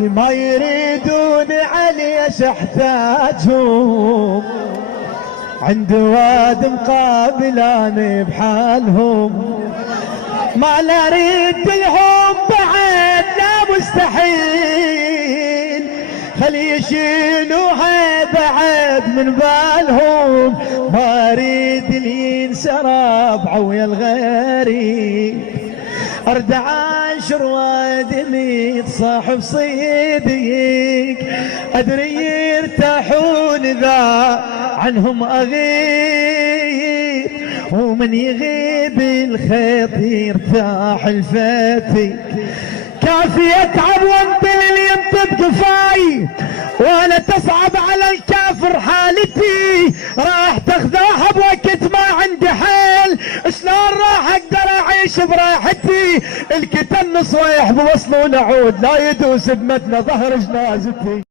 ما يريدون عليش احتاجهم، عند واد مقابل انا بحالهم، ما لا اريد لهم بعد لا مستحيل، خلي يشيلوها بعد من بالهم، ما اريد اللي ينسرب عويا الغريب، ارد عاشر وادمي تصاحب صيديك، ادري يرتاحون ذا عنهم اغيب، ومن يغيب الخيط يرتاح الفتي، كافي اتعب وانطل اللي ينطب كفاي، وانا تصعب على الكافر حالتي، راح تاخذوها بوقت ما عندي حيل، شلون راح اقدر اعيش براحتي، الكتن صويح بوصل ونعود لا يدوس بمتنا ظهر جنازتي.